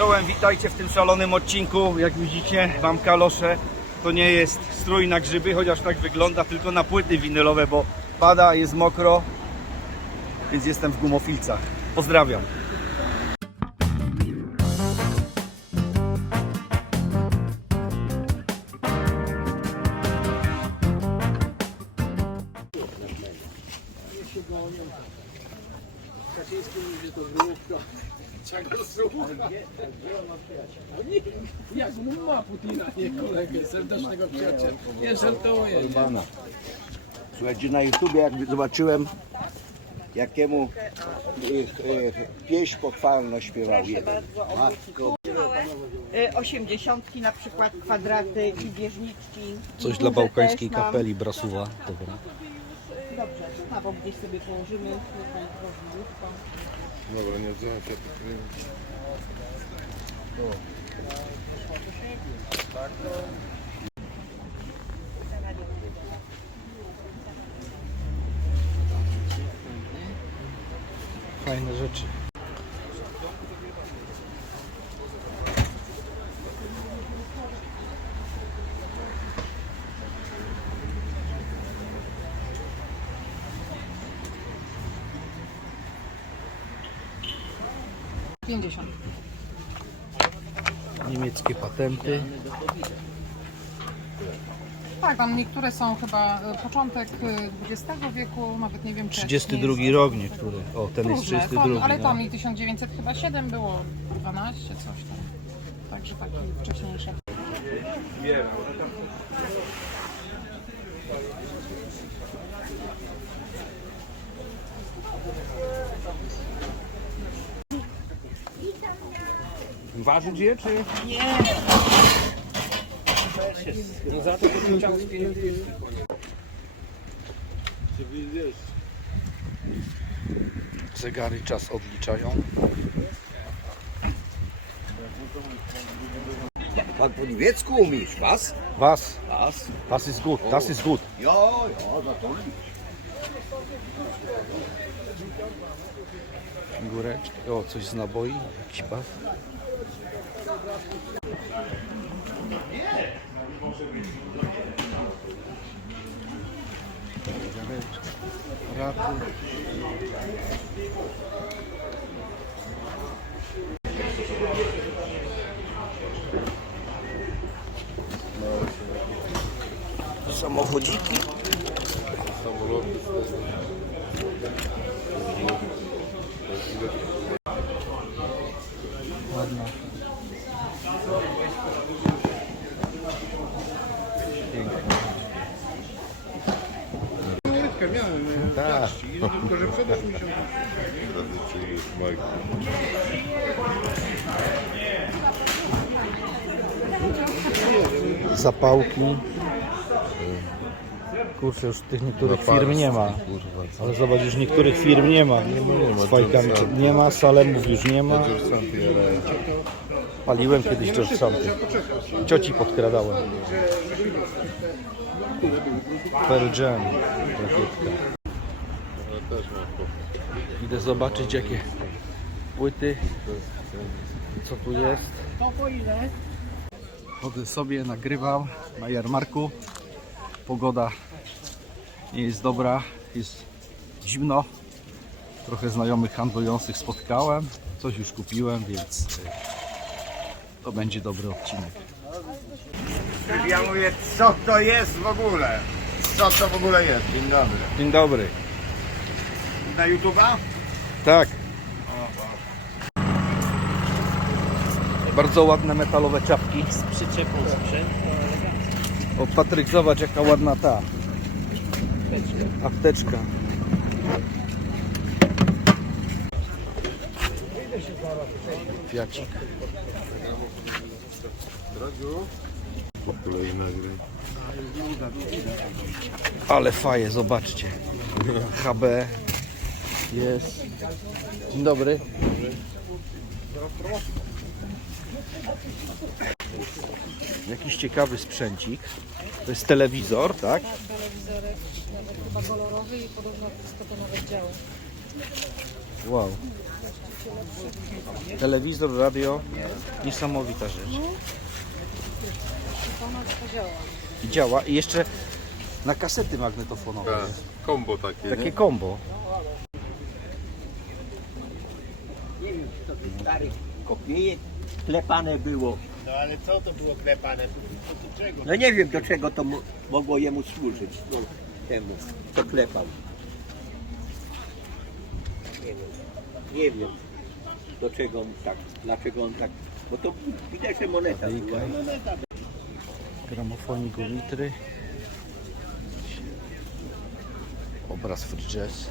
Czołem, witajcie w tym szalonym odcinku. Jak widzicie, mam kalosze. To nie jest strój na grzyby, chociaż tak wygląda, tylko na płyty winylowe, bo pada, jest mokro, więc jestem w gumofilcach. Pozdrawiam. Przyjaciela. Nie żartuję. Pana. Słuchajcie, na YouTubie jak zobaczyłem, jakiemu y, y, pieśń pochwalną śpiewał jeden. Matko, Y, osiemdziesiątki na przykład, kwadraty i bieżniczki. Coś dla Duże bałkańskiej też mam. kapeli Brasuwa. Dobra. Dobrze, na bok gdzieś sobie położymy. Tutaj rozbiórką. Fajne rzeczy. Niemieckie patenty. Tak, tam niektóre są chyba e, początek e, XX wieku, nawet nie wiem czy... 32 nie rok niektóre. O, ten jest Różne, 32. ale no. tam i 1907 było 12, coś tam. Także takie wcześniejsze. Ważyć je, czy? Zegary czas odliczają. pan po niemiecku umiesz, was? Was, Was? das ist gut, das ist gut. Jo, jo, natürlich. Góreczki. O, coś z naboi. Jakiś baw. Obrigado. Tylko że przedasz mi się. Zapałki. Kurczę, już tych niektórych firm nie ma. Ale zobacz, już niektórych firm nie ma. Z fajkami. Nie ma, salemów już nie ma. Paliłem kiedyś George Santy. Cioci podkradałem. Pearl Jam. Rakietka. Idę zobaczyć jakie płyty. Co tu jest. Chodzę sobie, nagrywam na jarmarku. Pogoda nie jest dobra, jest zimno. Trochę znajomych handlujących spotkałem. Coś już kupiłem, więc e, to będzie dobry odcinek. Ja mówię, co to jest w ogóle? Co to w ogóle jest? Dzień dobry. Dzień dobry. Na YouTube'a? Tak. Bardzo ładne metalowe czapki. Z przyczepą sprzęt. O Patryk, zobacz jaka ładna ta. Apteczka. Fiacik. Ale faje, zobaczcie. HB jest. Dzień dobry. Jakiś ciekawy sprzęcik. To jest telewizor, tak? Telewizorek, nawet chyba kolorowy i podobno wszystko to nawet działa. Wow. Telewizor, radio, niesamowita rzecz. I działa. I jeszcze na kasety magnetofonowe. Tak, kombo takie, Takie nie? kombo. Stary, kopieje klepane było. No ale co to było klepane? Do czego? No nie wiem do czego to mo- mogło jemu służyć, no, temu, kto klepał. Nie wiem, nie wiem do czego on tak, dlaczego on tak, bo to widać, że moneta była. Gramofonik Unitry. Obraz free jazz.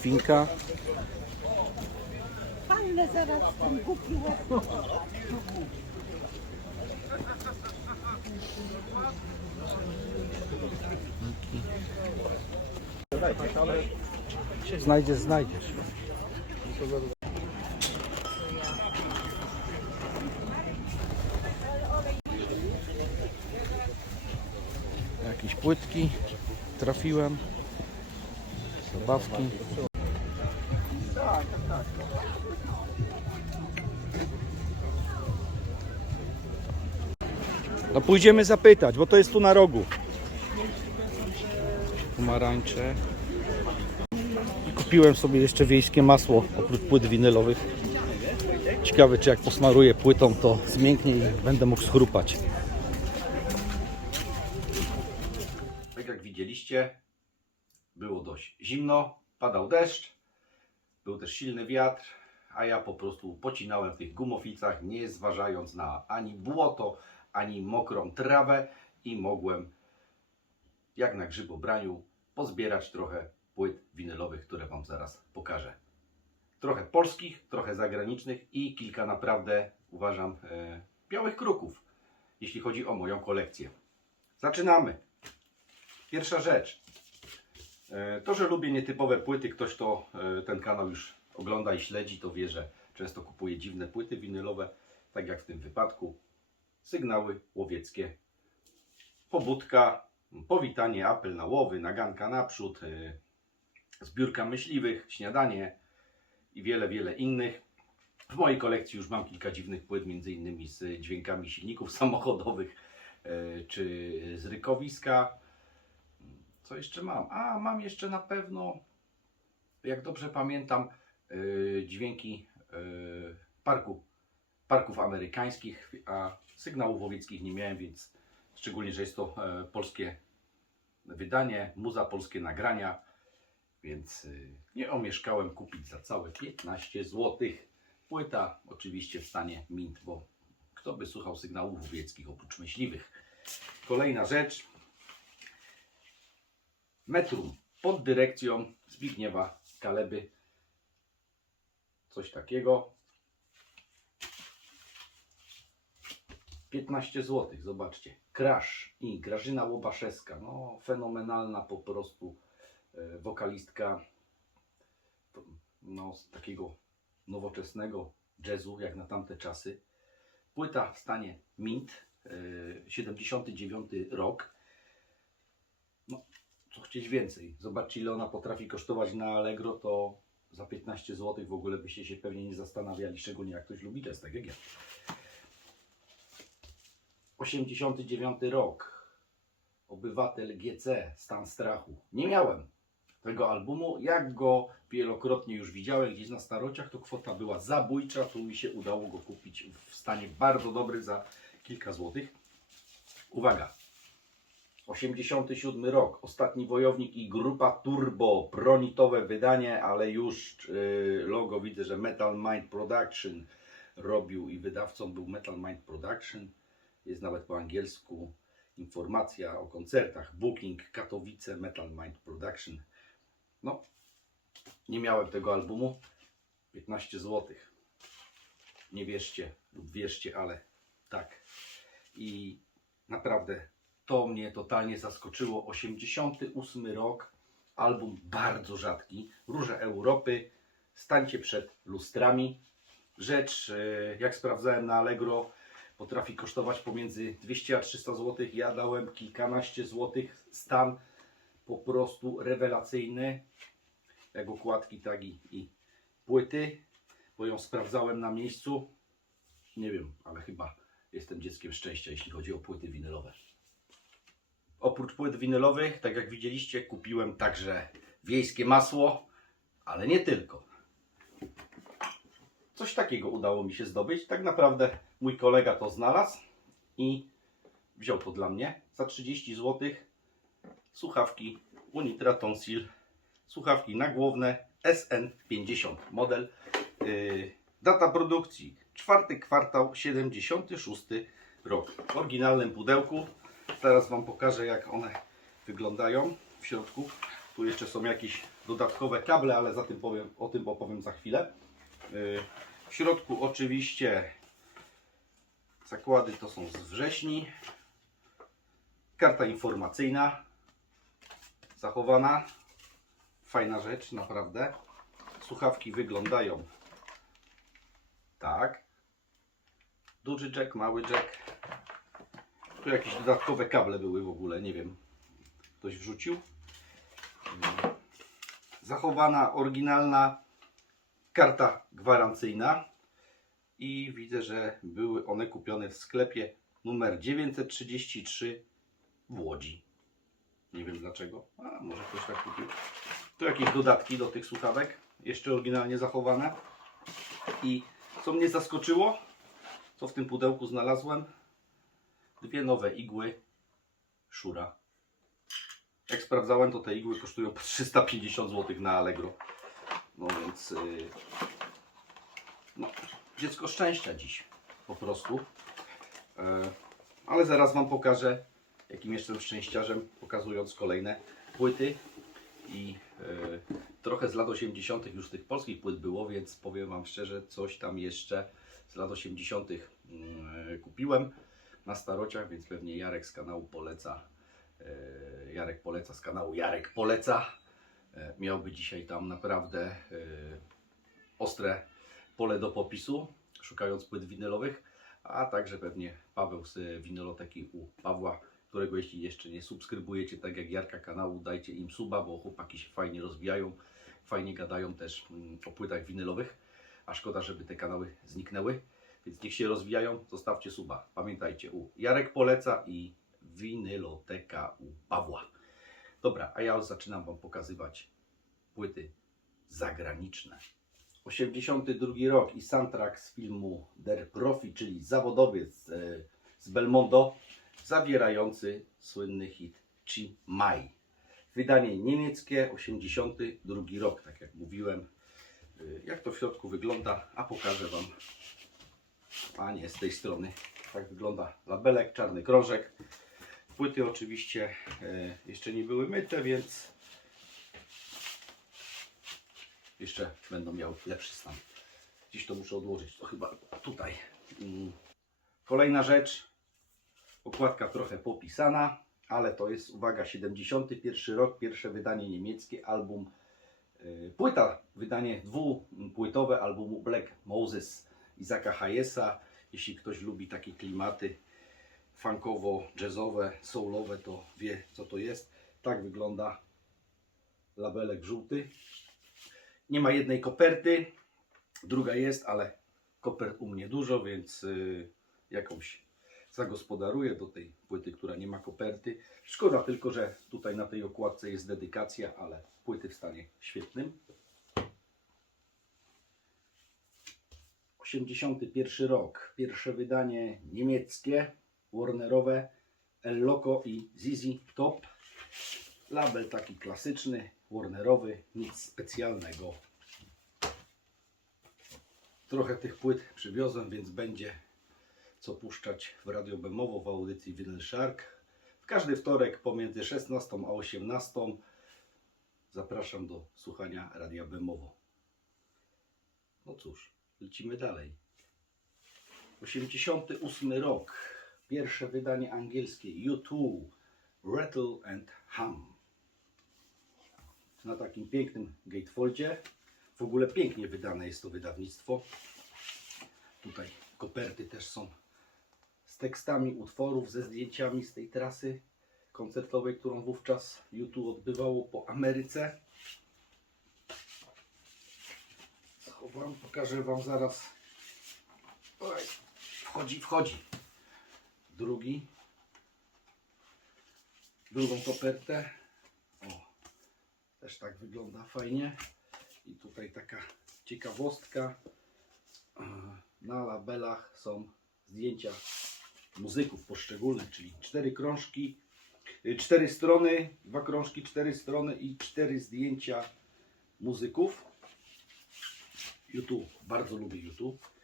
Świnka. Ale zaraz głupi łeb. Znajdziesz, znajdziesz. Jakieś płytki trafiłem. Zabawki. Pójdziemy zapytać, bo to jest tu na rogu. Pomarańcze. Kupiłem sobie jeszcze wiejskie masło oprócz płyt winylowych. Ciekawe czy jak posmaruję płytą to zmięknie i będę mógł schrupać. Tak jak widzieliście, było dość zimno, padał deszcz, był też silny wiatr, a ja po prostu pocinałem w tych gumoficach, nie zważając na ani błoto, ani mokrą trawę i mogłem, jak na grzybobraniu, pozbierać trochę płyt winylowych, które Wam zaraz pokażę. Trochę polskich, trochę zagranicznych i kilka naprawdę, uważam, e, białych kruków, jeśli chodzi o moją kolekcję. Zaczynamy. Pierwsza rzecz. E, To, że lubię nietypowe płyty, ktoś to e, ten kanał już ogląda i śledzi, to wie, że często kupuję dziwne płyty winylowe, tak jak w tym wypadku. Sygnały łowieckie, pobudka, powitanie, apel na łowy, naganka naprzód, e, zbiórka myśliwych, śniadanie i wiele, wiele innych. W mojej kolekcji już mam kilka dziwnych płyt, między innymi z dźwiękami silników samochodowych e, czy z rykowiska. Co jeszcze mam? A, mam jeszcze na pewno, jak dobrze pamiętam, e, dźwięki parku, parków amerykańskich, a sygnałów łowieckich nie miałem, więc szczególnie, że jest to e, polskie wydanie, muza polskie nagrania, więc y, nie omieszkałem kupić za całe 15 zł. Płyta oczywiście w stanie mint, bo kto by słuchał sygnałów łowieckich oprócz myśliwych. Kolejna rzecz. Metrum pod dyrekcją Zbigniewa Kaleby. Coś takiego. 15 zł, zobaczcie. Crash i Grażyna Łobaszewska. No, fenomenalna po prostu e, wokalistka no, z takiego nowoczesnego jazzu, jak na tamte czasy. Płyta w stanie mint, e, 79 rok. No, co chcieć więcej. Zobaczcie, ile ona potrafi kosztować na Allegro, to za 15 zł w ogóle byście się pewnie nie zastanawiali, szczególnie jak ktoś lubi jazz, tak jak ja. 89 rok. Obywatel GC, stan strachu. Nie miałem tego albumu. Jak go wielokrotnie już widziałem gdzieś na starociach, to kwota była zabójcza. Tu mi się udało go kupić w stanie bardzo dobry za kilka złotych. Uwaga. 87 rok. Ostatni wojownik i grupa Turbo. Pronitowe wydanie, ale już yy, logo widzę, że Metal Mind Production robił i wydawcą był Metal Mind Production jest nawet po angielsku informacja o koncertach, booking, Katowice, Metal Mind Production. No, nie miałem tego albumu, 15 zł. Nie wierzcie lub wierzcie, ale tak. I naprawdę to mnie totalnie zaskoczyło. 88 rok, album bardzo rzadki. Róże Europy, stańcie przed lustrami. Rzecz, e, jak sprawdzałem na Allegro, potrafi kosztować pomiędzy 200 a 300 zł. Ja dałem kilkanaście złotych. Stan po prostu rewelacyjny. Jak okładki, tak i, i płyty, bo ją sprawdzałem na miejscu. Nie wiem, ale chyba jestem dzieckiem szczęścia, jeśli chodzi o płyty winylowe. Oprócz płyt winylowych, tak jak widzieliście, kupiłem także wiejskie masło, ale nie tylko. Coś takiego udało mi się zdobyć. Tak naprawdę mój kolega to znalazł i wziął to dla mnie za 30 zł. Słuchawki Unitra Tonsil, słuchawki nagłowne SN50 model. Yy, data produkcji czwarty kwartał 76 rok. W oryginalnym pudełku. Teraz Wam pokażę jak one wyglądają w środku. Tu jeszcze są jakieś dodatkowe kable, ale za tym powiem, o tym opowiem za chwilę. Yy, W środku oczywiście zakłady to są z wrześni. Karta informacyjna zachowana. Fajna rzecz, naprawdę. Słuchawki wyglądają tak. Duży jack, mały jack. Tu jakieś dodatkowe kable były w ogóle, nie wiem. Ktoś wrzucił. Zachowana, oryginalna karta gwarancyjna. I widzę, że były one kupione w sklepie numer 933 w Łodzi. Nie wiem dlaczego. A może ktoś tak kupił. Tu jakieś dodatki do tych słuchawek. Jeszcze oryginalnie zachowane. I co mnie zaskoczyło, co w tym pudełku znalazłem? Dwie nowe igły Szura. Jak sprawdzałem, to te igły kosztują po 350 zł na Allegro. No więc yy, no, dziecko szczęścia dziś po prostu. E, ale zaraz Wam pokażę, jakim jestem szczęściarzem, pokazując kolejne płyty. I e, trochę z lat 80. już tych polskich płyt było, więc powiem Wam szczerze, coś tam jeszcze z lat 80. mm, kupiłem na starociach, więc pewnie Jarek z kanału poleca. e, Jarek poleca z kanału Jarek poleca. E, Miałby dzisiaj tam naprawdę e, ostre pole do popisu, szukając płyt winylowych, a także pewnie Paweł z winyloteki u Pawła, którego jeśli jeszcze nie subskrybujecie, tak jak Jarka kanału, dajcie im suba, bo chłopaki się fajnie rozwijają, fajnie gadają też mm, o płytach winylowych, a szkoda, żeby te kanały zniknęły, więc niech się rozwijają, zostawcie suba. Pamiętajcie, u Jarek poleca i winyloteka u Pawła. Dobra, a ja zaczynam Wam pokazywać płyty zagraniczne. 82 rok i soundtrack z filmu Der Profi, czyli zawodowiec e, z Belmondo, zawierający słynny hit Chi Mai. Wydanie niemieckie, 82 rok, tak jak mówiłem. E, Jak to w środku wygląda, a pokażę Wam. A nie, z tej strony. Tak wygląda labelek, czarny krążek. Płyty oczywiście e, jeszcze nie były myte, więc jeszcze będą miały lepszy stan. Dziś to muszę odłożyć, to chyba tutaj. Mm. Kolejna rzecz, okładka trochę popisana, ale to jest, uwaga, 71 rok, pierwsze wydanie niemieckie, album, yy, płyta, wydanie dwupłytowe albumu Black Moses Izaka Hayesa. Jeśli ktoś lubi takie klimaty funkowo-jazzowe, soulowe, to wie co to jest. Tak wygląda labelek żółty. Nie ma jednej koperty, druga jest, ale kopert u mnie dużo, więc y, jakąś zagospodaruję do tej płyty, która nie ma koperty. Szkoda tylko, że tutaj na tej okładce jest dedykacja, ale płyty w stanie świetnym. 81 rok, pierwsze wydanie niemieckie, Warnerowe, El Loco i Zizi Top. Label taki klasyczny, Warnerowy, nic specjalnego. Trochę tych płyt przywiozłem, więc będzie co puszczać w Radio Bemowo w audycji Vinyl Shark. każdy wtorek pomiędzy 16 a 18 zapraszam do słuchania Radia Bemowo. No cóż, lecimy dalej. 88 rok. Pierwsze wydanie angielskie U2 Rattle and Hum. Na takim pięknym gatefoldzie. W ogóle pięknie wydane jest to wydawnictwo. Tutaj koperty też są z tekstami utworów, ze zdjęciami z tej trasy koncertowej, którą wówczas YouTube odbywało po Ameryce. Schowam, pokażę Wam zaraz. Oj, wchodzi, wchodzi. Drugi. Drugą kopertę. O, też tak wygląda fajnie. I tutaj taka ciekawostka. E, Na labelach są zdjęcia muzyków poszczególnych, czyli cztery krążki, y, cztery strony, dwa krążki, cztery strony i cztery zdjęcia muzyków. YouTube, bardzo lubię YouTube.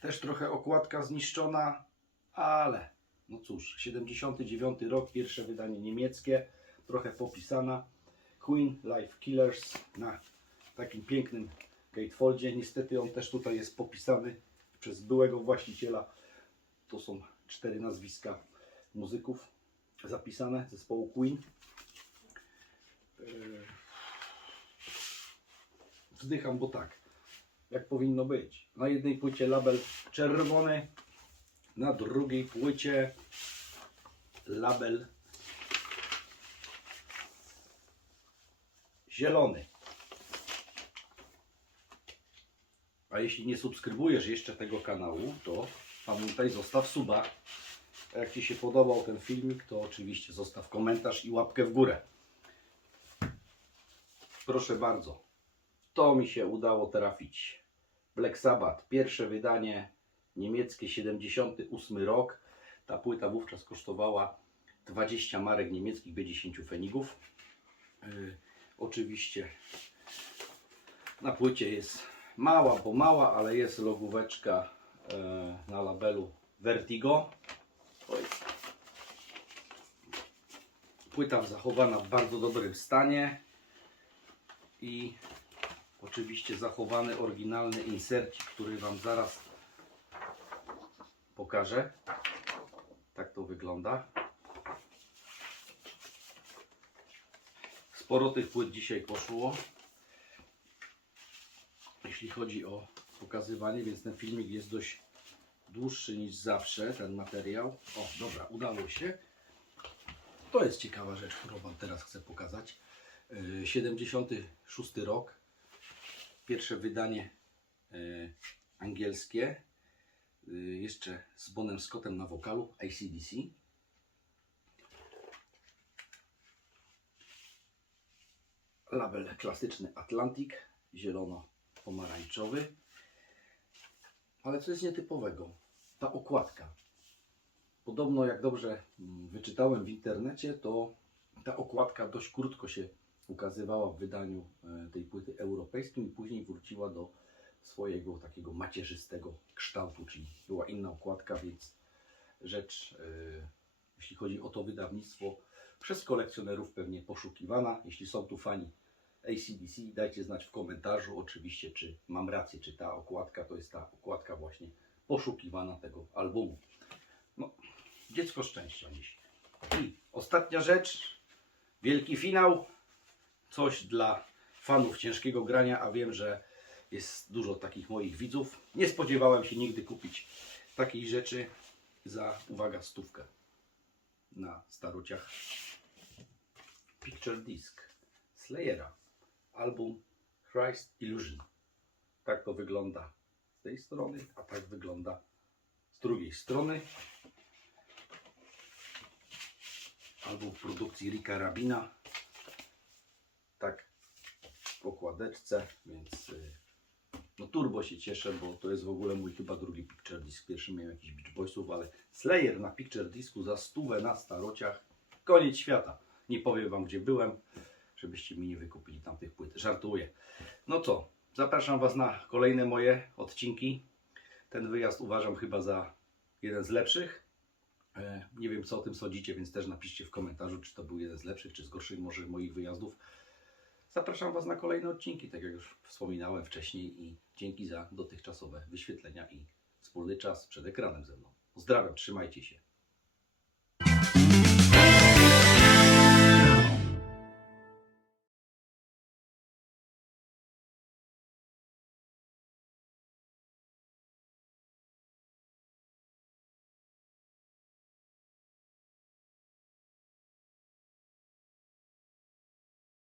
Też trochę okładka zniszczona, ale no cóż, 79 rok, pierwsze wydanie niemieckie, trochę popisana. Queen Life Killers na takim pięknym gatefoldzie. Niestety on też tutaj jest popisany przez byłego właściciela. To są cztery nazwiska muzyków zapisane zespołu Queen. Eee, Wzdycham, bo tak, jak powinno być. Na jednej płycie label czerwony, na drugiej płycie label zielony. A jeśli nie subskrybujesz jeszcze tego kanału, to pamiętaj, zostaw suba. A jak Ci się podobał ten filmik, to oczywiście zostaw komentarz i łapkę w górę. Proszę bardzo, to mi się udało trafić. Black Sabbath, pierwsze wydanie niemieckie, 78 rok. Ta płyta wówczas kosztowała 20 marek niemieckich, by 10 fenigów. Yy, oczywiście na płycie jest mała, bo mała, ale jest logóweczka e, na labelu Vertigo. Oj. Płyta zachowana w bardzo dobrym stanie i oczywiście zachowany oryginalny insercik, który Wam zaraz pokażę. Tak to wygląda. Sporo tych płyt dzisiaj poszło jeśli chodzi o pokazywanie, więc ten filmik jest dość dłuższy niż zawsze, ten materiał. O, dobra, udało się. To jest ciekawa rzecz, którą Wam teraz chcę pokazać. Yy, 76 rok, pierwsze wydanie yy, angielskie, yy, jeszcze z Bonem Scottem na wokalu, ACDC. Label klasyczny Atlantic, zielono-pomarańczowy. Ale co jest nietypowego? Ta okładka. Podobno, jak dobrze mm, wyczytałem w internecie, to ta okładka dość krótko się ukazywała w wydaniu e, tej płyty europejskim i później wróciła do swojego takiego macierzystego kształtu, czyli była inna okładka, więc rzecz, e, jeśli chodzi o to wydawnictwo, przez kolekcjonerów pewnie poszukiwana. Jeśli są tu fani ACDC, dajcie znać w komentarzu oczywiście, czy mam rację, czy ta okładka to jest ta okładka właśnie poszukiwana tego albumu. No, dziecko szczęścia dziś. I ostatnia rzecz, wielki finał, coś dla fanów ciężkiego grania, a wiem, że jest dużo takich moich widzów. Nie spodziewałem się nigdy kupić takiej rzeczy za, uwaga, stówkę na starociach. Picture Disc Slayera, album Christ Illusion. Tak to wygląda z tej strony, a tak wygląda z drugiej strony. Album w produkcji Rika Rabina. Tak w okładeczce, więc y, no turbo się cieszę, bo to jest w ogóle mój chyba drugi picture disc. Pierwszy miałem jakiś Beach Boysów, ale Slayer na picture discu za stówę na starociach. Koniec świata. Nie powiem wam gdzie byłem, żebyście mi nie wykupili tamtych płyt. Żartuję. No co, zapraszam was na kolejne moje odcinki. Ten wyjazd uważam chyba za jeden z lepszych. E, Nie wiem, co o tym sądzicie, więc też napiszcie w komentarzu, czy to był jeden z lepszych, czy z gorszych może moich wyjazdów. Zapraszam Was na kolejne odcinki, tak jak już wspominałem wcześniej i dzięki za dotychczasowe wyświetlenia i wspólny czas przed ekranem ze mną. Pozdrawiam, trzymajcie się.